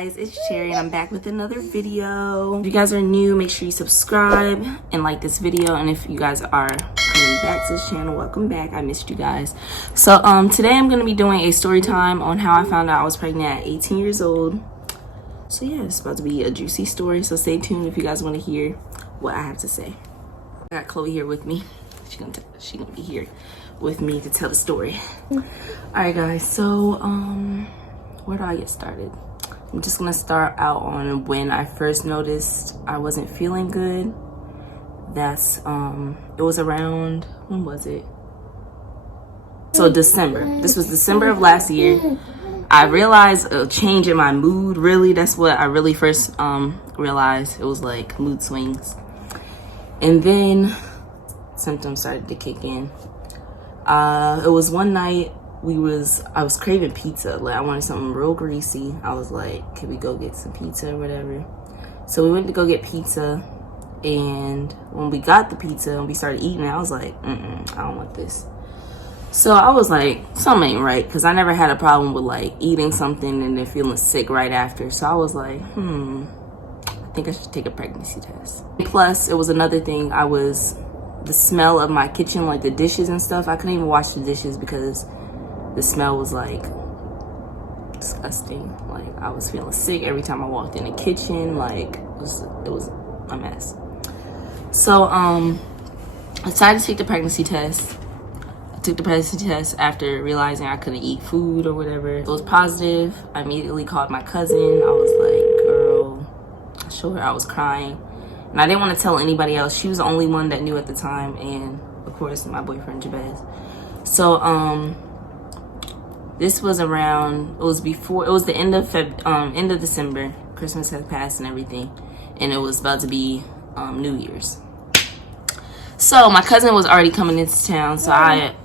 guys, it's Cherry and I'm back with another video. If you guys are new, make sure you subscribe and like this video, and if you guys are coming back to this channel, welcome back. I missed you guys. So today I'm going to be doing a story time on how I found out I was pregnant at 18 years old. So yeah, it's about to be a juicy story, so stay tuned if you guys want to hear what I have to say. I got Chloe here with me. She's gonna be here with me to tell the story. All right guys, so where do I get started? I'm just gonna start out on when I first noticed I wasn't feeling good. That's it was around, when was it? So December. This was December of last year. I realized a change in my mood, really. That's what I really first realized. It was like mood swings. And then symptoms started to kick in. It was one night I was craving pizza. Like, I wanted something real greasy. I was like, can we go get some pizza or whatever? So we went to go get pizza, and when we got the pizza and we started eating it, I was like, I don't want this. So I was like, something ain't right, because I never had a problem with like eating something and then feeling sick right after. So I was like, I think I should take a pregnancy test. Plus, it was another thing. The smell of my kitchen, like the dishes and stuff, I couldn't even wash the dishes because the smell was like disgusting. Like, I was feeling sick every time I walked in the kitchen. Like, it was a mess. So I decided to take the pregnancy test. I took the pregnancy test after realizing I couldn't eat food or whatever. It was positive. I immediately called my cousin. I was like, girl, I showed her I was crying. And I didn't want to tell anybody else. She was the only one that knew at the time, and of course my boyfriend Jabez. So this was around, it was the end of December. Christmas had passed and everything, and it was about to be New Year's. So my cousin was already coming into town, so I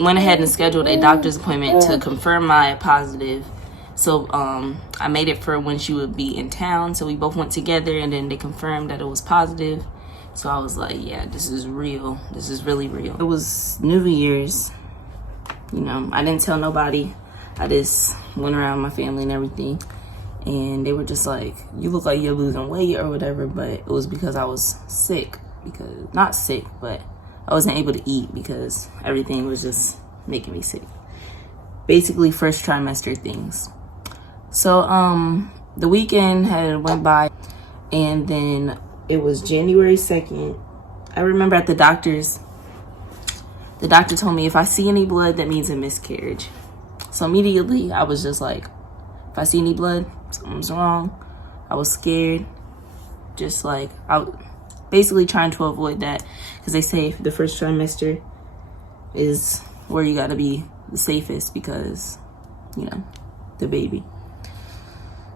went ahead and scheduled a doctor's appointment to confirm my positive. So I made it for when she would be in town. So we both went together, and then they confirmed that it was positive. So I was like, yeah, this is real. This is really real. It was New Year's. You know, I didn't tell nobody. I just went around my family and everything. And they were just like, you look like you're losing weight or whatever. But it was because I was sick. Not sick, but I wasn't able to eat because everything was just making me sick. Basically, first trimester things. So the weekend had went by, and then it was January 2nd. I remember at the doctor told me if I see any blood, that means a miscarriage. So immediately I was just like, if I see any blood, something's wrong. I was scared. Just like, I was basically trying to avoid that, because they say the first trimester is where you gotta be the safest because, you know, the baby.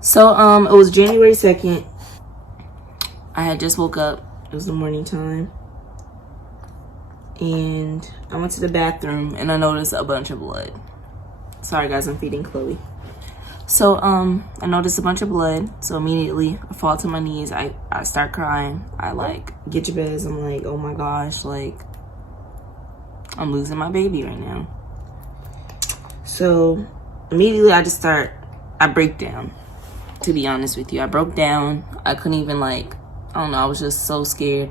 So it was January 2nd. I had just woke up. It was the morning time, and I went to the bathroom and I noticed a bunch of blood. Sorry guys, I'm feeding Chloe. So I noticed a bunch of blood. So immediately I fall to my knees. I start crying. I like get Jabez. I'm like, oh my gosh, like I'm losing my baby right now. So immediately I break down, to be honest with you. I broke down. I couldn't even, like, I don't know, I was just so scared.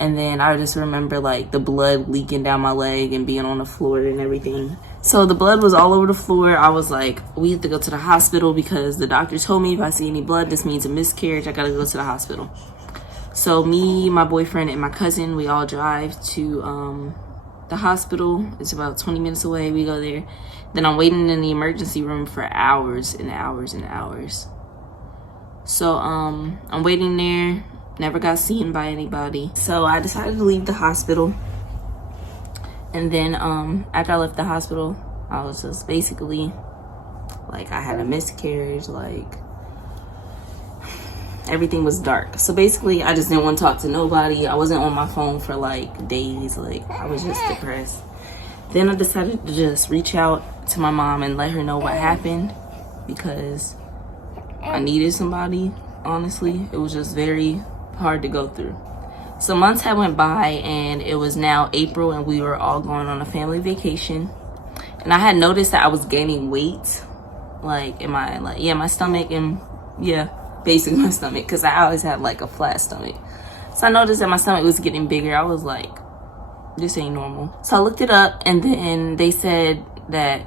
And then I just remember like the blood leaking down my leg and being on the floor and everything. So the blood was all over the floor. I was like, we have to go to the hospital because the doctor told me if I see any blood, this means a miscarriage. I gotta go to the hospital. So me, my boyfriend, and my cousin, we all drive to the hospital. It's about 20 minutes away. We go there. Then I'm waiting in the emergency room for hours and hours and hours. So I'm waiting there. Never got seen by anybody. So I decided to leave the hospital. And then after I left the hospital, I was just basically like, I had a miscarriage. Like, everything was dark. So basically I just didn't want to talk to nobody. I wasn't on my phone for like days. Like, I was just depressed. Then I decided to just reach out to my mom and let her know what happened, because I needed somebody. Honestly, it was just very hard to go through. So months had went by, and it was now April, and we were all going on a family vacation. And I had noticed that I was gaining weight, like in my my stomach and yeah, basically my stomach, because I always had like a flat stomach. So I noticed that my stomach was getting bigger. I was like, this ain't normal. So I looked it up, and then they said that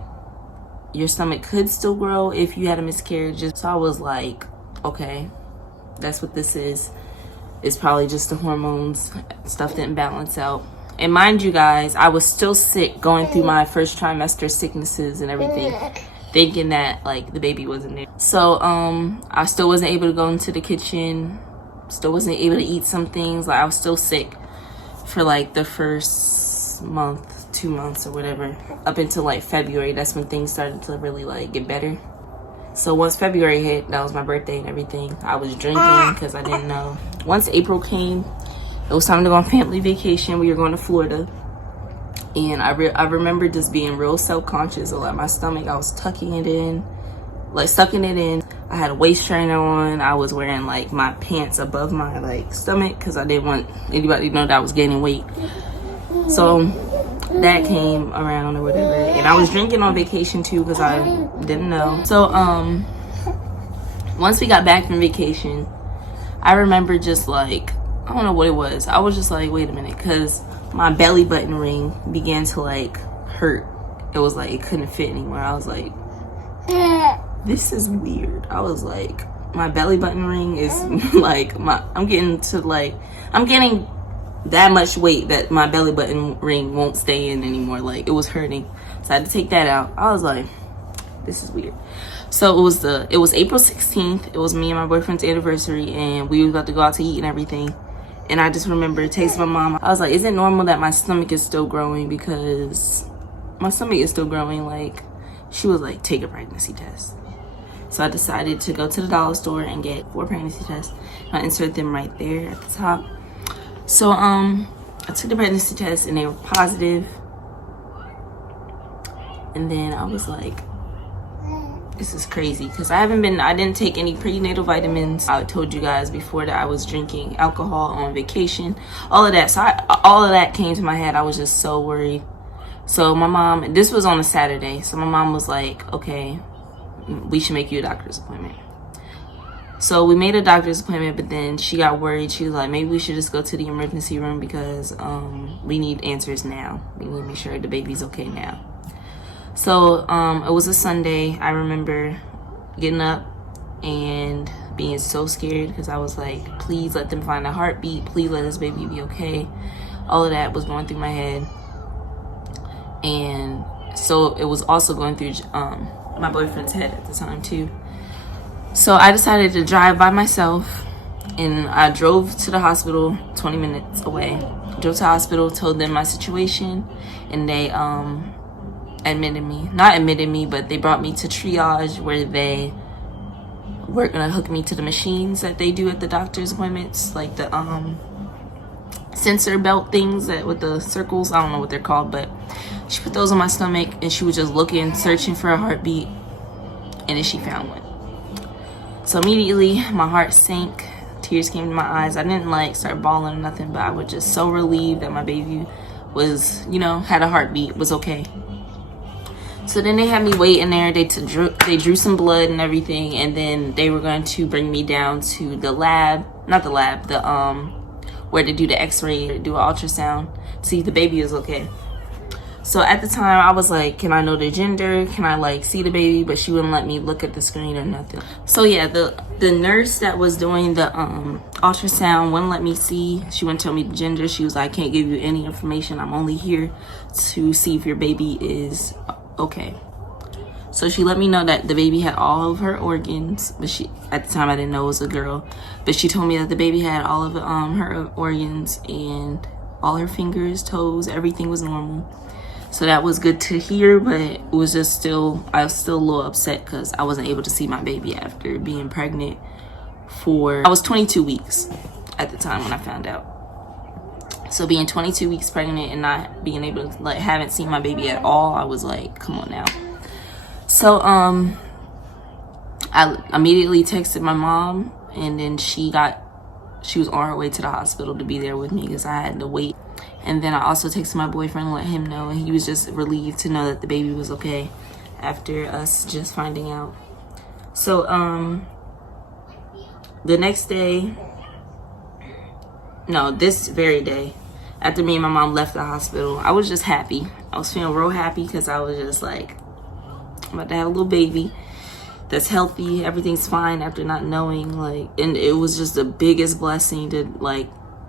your stomach could still grow if you had a miscarriage. So I was like, okay, that's what this is. It's probably just the hormones. Stuff didn't balance out. And mind you guys, I was still sick going through my first trimester sicknesses and everything, thinking that like the baby wasn't there. So I still wasn't able to go into the kitchen, still wasn't able to eat some things. Like I was still sick for like the first month, 2 months or whatever, up until like February. That's when things started to really like get better. So once February hit, that was my birthday and everything, I was drinking because I didn't know. Once April came, it was time to go on family vacation. We were going to Florida. And I remember just being real self-conscious of like my stomach. I was tucking it in, like sucking it in. I had a waist trainer on. I was wearing like my pants above my like stomach because I didn't want anybody to know that I was gaining weight. So that came around or whatever. And I was drinking on vacation too because I didn't know. So once we got back from vacation, I remember just like, I don't know what it was. I was just like, wait a minute, because my belly button ring began to like hurt. It was like it couldn't fit anymore. I was like, this is weird. I was like, my belly button ring is like I'm getting that much weight that my belly button ring won't stay in anymore. Like it was hurting. So I had to take that out. I was like, this is weird. So it was April 16th. It was me and my boyfriend's anniversary, and we were about to go out to eat and everything. And I just remember texting my mom. I was like, is it normal that my stomach is still growing? Because my stomach is still growing. Like, she was like, take a pregnancy test. So I decided to go to the dollar store and get 4 pregnancy tests. I insert them right there at the top. So I took the pregnancy test and they were positive. And then I was like, this is crazy, because I didn't take any prenatal vitamins. I told you guys before that I was drinking alcohol on vacation, all of that. So all of that came to my head. I was just so worried. So my mom, this was on a Saturday, so my mom was like, okay, we should make you a doctor's appointment. So we made a doctor's appointment, but then she got worried. She was like, maybe we should just go to the emergency room because we need answers now. We need to make sure the baby's okay now. So it was a Sunday. I remember getting up and being so scared because I was like, please let them find a heartbeat. Please let this baby be okay. All of that was going through my head. And so it was also going through my boyfriend's head at the time too. So I decided to drive by myself, and I drove to the hospital 20 minutes away. Drove to the hospital, told them my situation, and they not admitted me, but they brought me to triage, where they were gonna hook me to the machines that they do at the doctor's appointments, like the sensor belt things that with the circles. I don't know what they're called, but she put those on my stomach, and she was just looking, searching for a heartbeat, and then she found one. So immediately my heart sank, tears came to my eyes. I didn't like start bawling or nothing, but I was just so relieved that my baby was, had a heartbeat, was okay. So then they had me wait in there. They drew some blood and everything, and then they were going to bring me down to the lab, where they do the x-ray, do an ultrasound, to see if the baby is okay. So at the time I was like, can I know the gender? Can I like see the baby? But she wouldn't let me look at the screen or nothing. So yeah, the nurse that was doing the ultrasound wouldn't let me see. She wouldn't tell me the gender. She was like, I can't give you any information. I'm only here to see if your baby is okay. So she let me know that the baby had all of her organs, but at the time I didn't know it was a girl, but she told me that the baby had all of her organs, and all her fingers, toes, everything was normal. So that was good to hear, but it was just I was still a little upset because I wasn't able to see my baby after being pregnant I was 22 weeks at the time when I found out. So being 22 weeks pregnant and not being able to, haven't seen my baby at all, I was like, come on now. So I immediately texted my mom, and then she was on her way to the hospital to be there with me because I had to wait. And then I also texted my boyfriend and let him know, and he was just relieved to know that the baby was okay after us just finding out. So the next day, no, this very day, after me and my mom left the hospital, I was just happy. I was feeling real happy because I was just like, I'm about to have a little baby that's healthy. Everything's fine after not knowing, like, and it was just the biggest blessing to, like,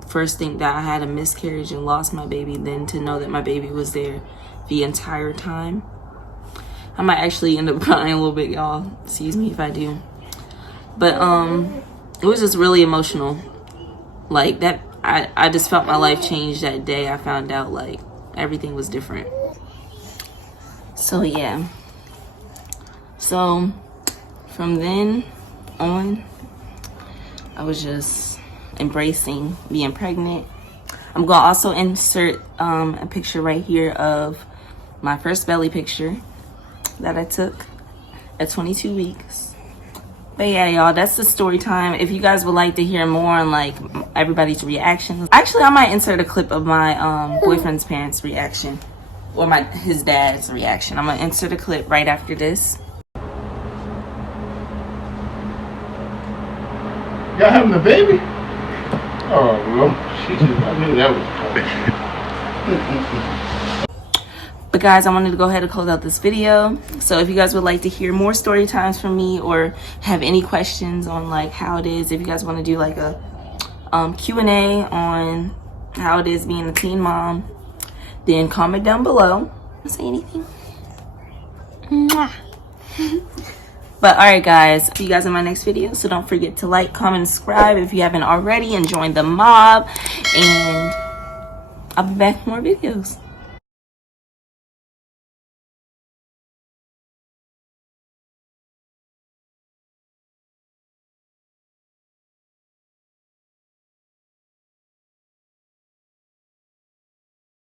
first think that I had a miscarriage and lost my baby, then to know that my baby was there the entire time. I might actually end up crying a little bit, y'all. Excuse me if I do. But it was just really emotional. Like that, I just felt my life change that day. I found out like everything was different. So yeah. So from then on, I was just embracing being pregnant. I'm gonna also insert a picture right here of my first belly picture that I took at 22 weeks. But yeah, y'all, that's the story time. If you guys would like to hear more on like everybody's reactions, actually I might insert a clip of my boyfriend's parents' reaction, or his dad's reaction. I'm gonna insert a clip right after this. Y'all having a baby? Oh, well, I knew that was coming. But guys, I wanted to go ahead and close out this video. So if you guys would like to hear more story times from me, or have any questions on like how it is, if you guys want to do like a Q&A on how it is being a teen mom, then comment down below. Say anything. Mwah. But all right, guys, see you guys in my next video. So don't forget to like, comment, and subscribe if you haven't already, and join the mob. And I'll be back with more videos.